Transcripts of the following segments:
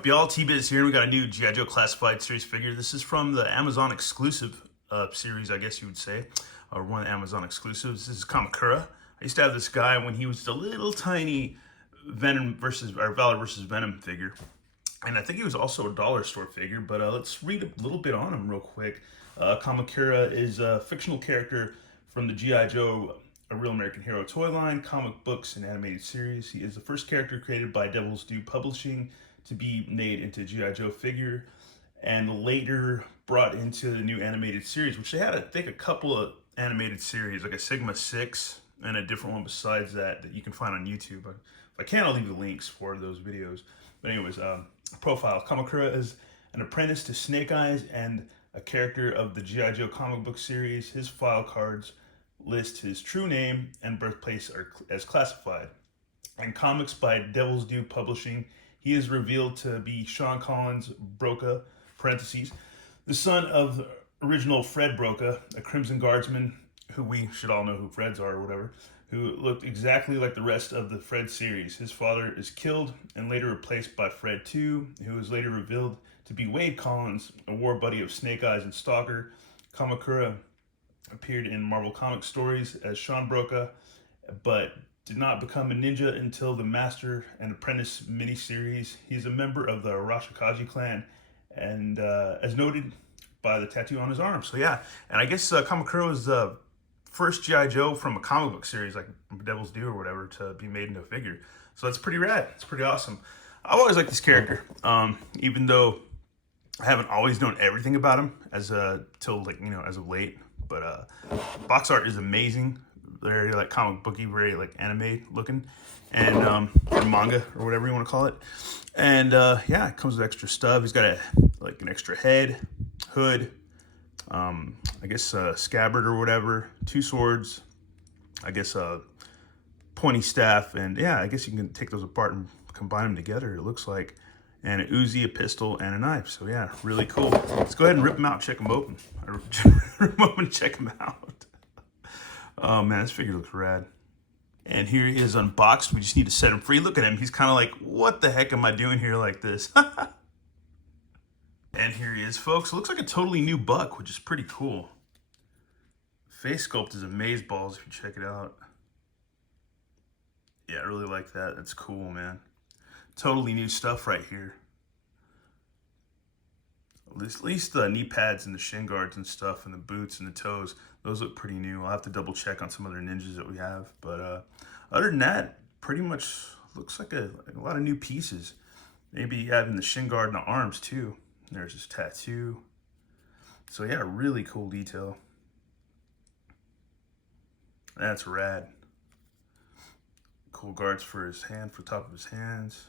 up, y'all? T-Biz here. We got a new G.I. Joe Classified series figure. This is from the Amazon exclusive series, I guess you would say, or one of the Amazon exclusives. This is Kamakura. I used to have this guy when he was the little tiny Valor versus Venom figure, and I think he was also a dollar store figure. But let's read a little bit on him real quick. Kamakura is a fictional character from the G.I. Joe A Real American Hero toy line, comic books, and animated series. He is the first character created by Devil's Due Publishing to be made into G.I. Joe figure, and later brought into the new animated series, which they had, I think, a couple of animated series, like a Sigma 6 and a different one besides that you can find on YouTube. If I can, I'll leave the links for those videos. But anyways, profile. Kamakura is an apprentice to Snake Eyes and a character of the G.I. Joe comic book series. His file cards list his true name and birthplace as classified. In comics by Devil's Due Publishing, he is revealed to be Sean Collins Broca, parentheses, the son of original Fred Broca, a Crimson Guardsman, who we should all know who Freds are or whatever, who looked exactly like the rest of the Fred series. His father is killed and later replaced by Fred II, who is later revealed to be Wade Collins, a war buddy of Snake Eyes and Stalker. Kamakura appeared in Marvel Comics stories as Sean Broca, but did not become a ninja until the Master and Apprentice miniseries. He's a member of the Arashikaji clan, and as noted by the tattoo on his arm. So yeah, and I guess Kamakura was the first G.I. Joe from a comic book series, like Devil's Due or whatever, to be made into a figure. So that's pretty rad. It's pretty awesome. I've always liked this character, even though I haven't always known everything about him as till like as of late. But box art is amazing. Very like comic booky, very like anime looking, and or manga or whatever you want to call it. And yeah, it comes with extra stuff. He's got an extra head, hood, I guess scabbard or whatever, 2 swords, I guess pointy staff, and yeah, I guess you can take those apart and combine them together. It looks like, and an Uzi, a pistol, and a knife. So yeah, really cool. Let's go ahead and rip them out, check them open. Rip them open and check them out. Oh man, this figure looks rad. And here he is unboxed. We just need to set him free. Look at him. He's kind of like, what the heck am I doing here like this? And here he is, folks. It looks like a totally new buck, which is pretty cool. Face sculpt is amazeballs if you check it out. Yeah, I really like that. That's cool, man. Totally new stuff right here. At least the knee pads and the shin guards and stuff and the boots and the toes, those look pretty new. I'll have to double check on some other ninjas that we have. But other than that, pretty much looks like a lot of new pieces. Maybe having the shin guard and the arms too. There's his tattoo. So yeah, really cool detail. That's rad. Cool guards for his hand, for the top of his hands.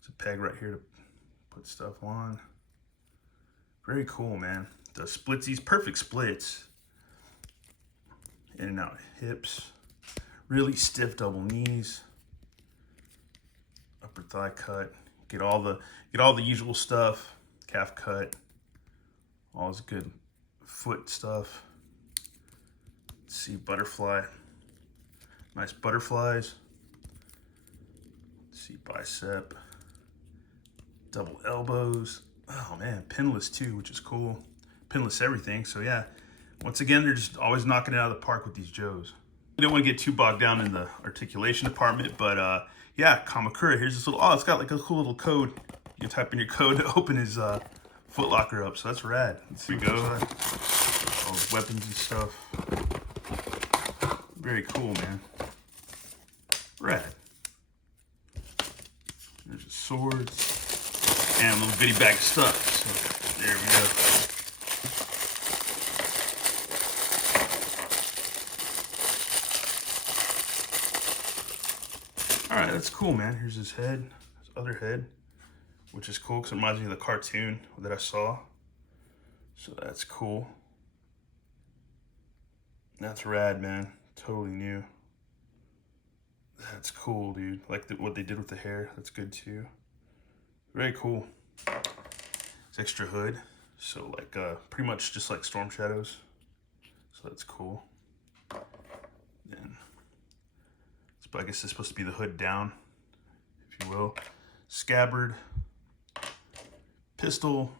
There's a peg right here to put stuff on. Very cool, man. The splitsies, perfect splits. In and out hips. Really stiff double knees. Upper thigh cut. Get all the usual stuff. Calf cut. All this good foot stuff. Let's see, butterfly. Nice butterflies. Let's see, bicep. Double elbows. Oh man, pinless too, which is cool. Pinless everything. So yeah, once again, they're just always knocking it out of the park with these Joes. We don't want to get too bogged down in the articulation department, but yeah, Kamakura. Here's this little, oh, it's got like a cool little code. You can type in your code to open his Foot Locker up. So that's rad. Here we go. All the weapons and stuff. Very cool, man. Rad. There's his swords. And a little bitty bag of stuff. So there we go. All right, that's cool, man. Here's his head, his other head, which is cool because it reminds me of the cartoon that I saw. So that's cool. That's rad, man. Totally new. That's cool, dude. Like what they did with the hair. That's good too. Very cool. It's extra hood, so like pretty much just like Storm Shadows. So that's cool. Then, I guess it's supposed to be the hood down, if you will. Scabbard, pistol,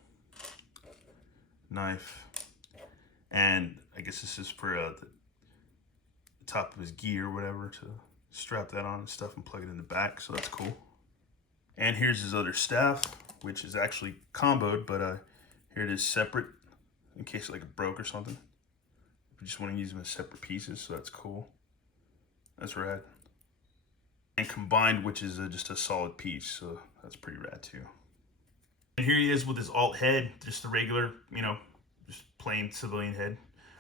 knife, and I guess this is for the top of his gi or whatever, to strap that on and stuff and plug it in the back, so that's cool. And here's his other staff, which is actually comboed, but here it is separate in case like it broke or something. We just want to use them as separate pieces, so that's cool. That's rad. And combined, which is just a solid piece, so that's pretty rad too. And here he is with his alt head, just the regular, you know, just plain civilian head.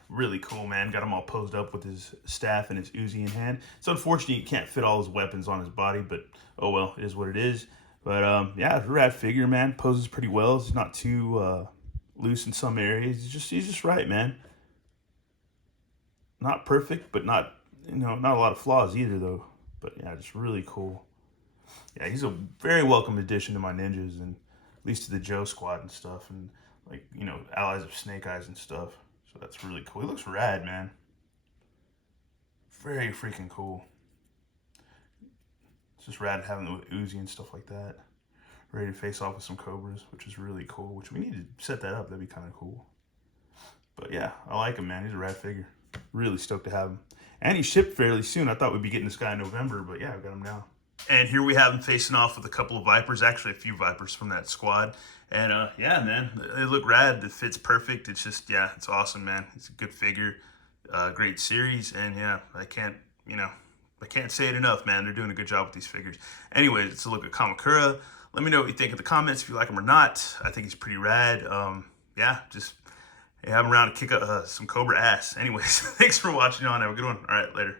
Really cool, man. Got him all posed up with his staff and his Uzi in hand. It's unfortunate you can't fit all his weapons on his body, but oh well, it is what it is. But yeah, rad figure, man. Poses pretty well. It's not too loose in some areas. He's just right, man. Not perfect, but not, you know, not a lot of flaws either, though. But yeah, just really cool. Yeah, he's a very welcome addition to my ninjas, and at least to the Joe squad and stuff, and like, you know, allies of Snake Eyes and stuff. So that's really cool. He looks rad, man. Very freaking cool. It's just rad having the Uzi and stuff like that. Ready to face off with some Cobras, which is really cool. Which we need to set that up. That'd be kind of cool. But yeah, I like him, man. He's a rad figure. Really stoked to have him. And he shipped fairly soon. I thought we'd be getting this guy in November, but yeah, I got him now. And here we have him facing off with a couple of Vipers, actually a few Vipers from that squad. And yeah, man, they look rad. It fits perfect. It's just, yeah, it's awesome, man. It's a good figure, great series. And yeah, I can't say it enough, man. They're doing a good job with these figures. Anyways, it's a look at Kamakura. Let me know what you think in the comments, if you like him or not. I think he's pretty rad. Yeah, just have him around to kick some Cobra ass. Anyways, thanks for watching on. Have a good one. All right, later.